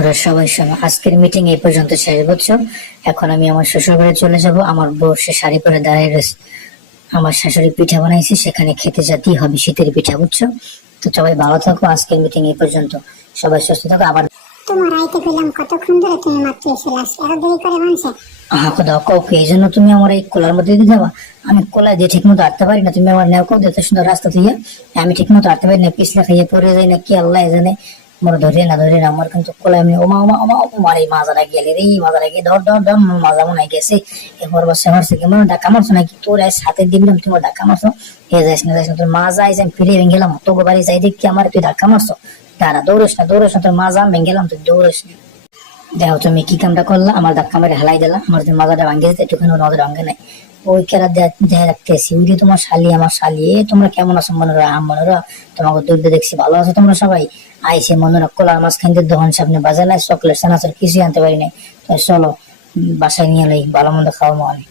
আপনারা সবাই সবাই আজকের মিটিং এই পর্যন্ত শেষ, বুঝছো? এখন আমি আমার শ্বশুর বাড়ি চলে যাব। আমার বউ সে শাড়ি পরে দাঁড়িয়ে রয়েছে। আমার শাশুড়ি পিঠা বানাইছে, সেখানে খেতে যেতেই হবে, শীতের পিঠা, বুঝছো? তো সবাই ভালো থাকো, আজকের মিটিং এই পর্যন্ত। সবাই সুস্থ থাকো। আবার তোমার আইতে কইলাম কতক্ষণ ধরে, তুমি মাত্র এসে এত দেরি করে মানছে। হাঁকো দাও কাউকে, এই জন্য তুমি আমার এই কোলার মধ্যে দিয়ে যাবা? আমি কোলায় দিয়ে ঠিক মতো হাঁটতে পারি না, তুমি আমার নেও কাউ এত সুন্দর রাস্তা দিয়ে আমি ঠিক মতো হাঁটতে পারি না, পিছলে খাইয়ে পড়ে যাই না কি আল্লাহ জানে। মোর ধরে না আমার কিন্তু কোলায় আমি ওমা ওমা ওমা ওমার এই মাজারা গেলে রে, মাজারা গিয়ে ধর ধর ধর মাজা মনে গেছে। এরপর বসে মারছে কি মনে ডাকা মারছো নাকি? তোর সাথে দিলাম তোমার ডাকা মারছো। এ যাইস না তোর মাজা আইসে আমি ফিরে গেলাম, তোকে বাড়ি যাই দেখি আমার তুই ধাক্কা মারছো। দাঁড়া, দৌড়স না তোর মাজা আমি গেলাম, তুই দৌড়স না। দেখো তুমি কি কামটা করলা, আমার ধাক্কা মেরে হালাই দিলা, আমার যে মাজাটা ভাঙ্গে যেতে একটুখানি নজর ভাঙ্গে নাই। ওই খেলা দেহে রাখতেছি, ওই যে তোমার শালি, আমার শালি। তোমরা কেমন আছো মনেরা? মনেরা তোমাকে দূর দিয়ে দেখছি ভালো আছো তোমরা সবাই। আইসে মনেরা কোলার মাঝখান দিয়ে দোকান সামনে বাজার নাই, চকলেট সানাসের কিছুই আনতে পারি নাই। তো চলো বাসায় নিয়ে লই, ভালো মন্দ খাওয়া মানে।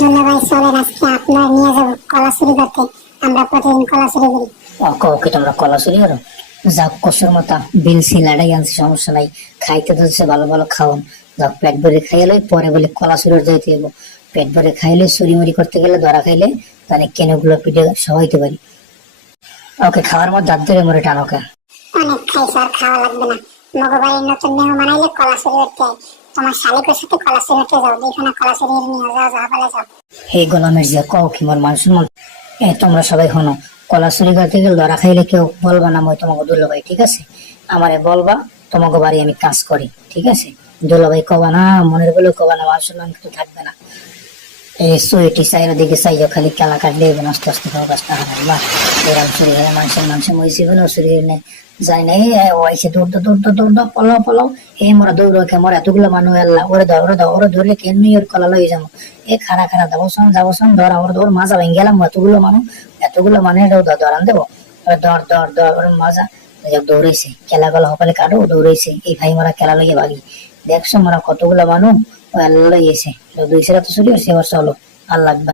দুলাভাই চলেন আজকে আপনার নিয়ে যাবো কলা চুরি করতে। আমরা প্রতিদিন কলা চুরি করি। ওকে তোমরা কলা চুরি করো? যাক, কষের মাথা বিল সিলাটাই আনছি, সমস্যা নাই। খাইতে তো হচ্ছে ভালো ভালো খাওন। যাক, পেট ভরে খাইলে পরে বলে কলা চুরির যাইতে হইব। পেট ভরে খাইলে চুরিমুরি করতে গেলে, ধরা খাইলে তাহলে কেনেগুলো পিঠে সবাইতে পারি। ওকে, খাওয়ার মধ্যে দাঁত ধরে মরে টানোকে। অনেক খাইছো, আর খাওয়া লাগবে না। মগবাড়ির নতুন মেহমান আইলে কলা চুরি করতে হয়। তোমার শালিকের সাথে কলা চুরি করতে যাও, দেখো না কলা চুরি নিয়ে যাও, যাও বলে যাও। হে গোলামের যে কও কি মোর মানুষের মন। তোমরা সবাই হনো, কলা চুরি করতে গেলে ধরা খাইলে কেউ বলবা না মই তোমাকে দুলাভাই, ঠিক আছে? আমারে বলবা তোমাকে বাড়ি আমি কাজ করি, ঠিক আছে? দুলাভাই কবা না, মনের বলে কবা না, মানুষের মান কিছু থাকবে না। এই সুইটি চাইরা দিকে চাইও খালি কেলা কাটলে আস্তে আস্তে খাওয়া কাজটা হয় বা এরকম চুরি হয়। মানুষের মই জীবনে চুরি নেই যায় না। ওইসে দৌড় পলাও এ মোরা দৌড় কে মোরা এতগুলো মানুষ আল্লাহ ওরে ধরলে কেন ওর কলা লই যাবো। এ খারা যাবো শোন ধরা ওর মাজা ভেঙে গেলাম। এতগুলো মানে ধরান দেবো। ধর ওর মাজা দৌড়েছে, খেলা গলা সকালে কাটো দৌড়েছে। এই ভাই মোরা খেলা লইয়ে ভাগি। দেখছো মোরা কতগুলো মানুষ আল্লাহ লইয়েছে, দুই সেরা তো চুরি হচ্ছে। এবার চলো, আল্লাহ।